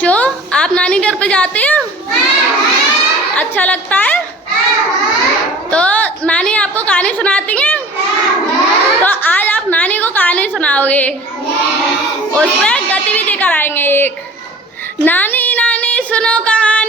बच्चों, आप नानी घर पे जाते हैं? अच्छा लगता है? तो नानी आपको कहानी सुनाती है? तो आज आप नानी को कहानी सुनाओगे, उसमें गतिविधि कराएंगे एक। नानी नानी सुनो कहानी।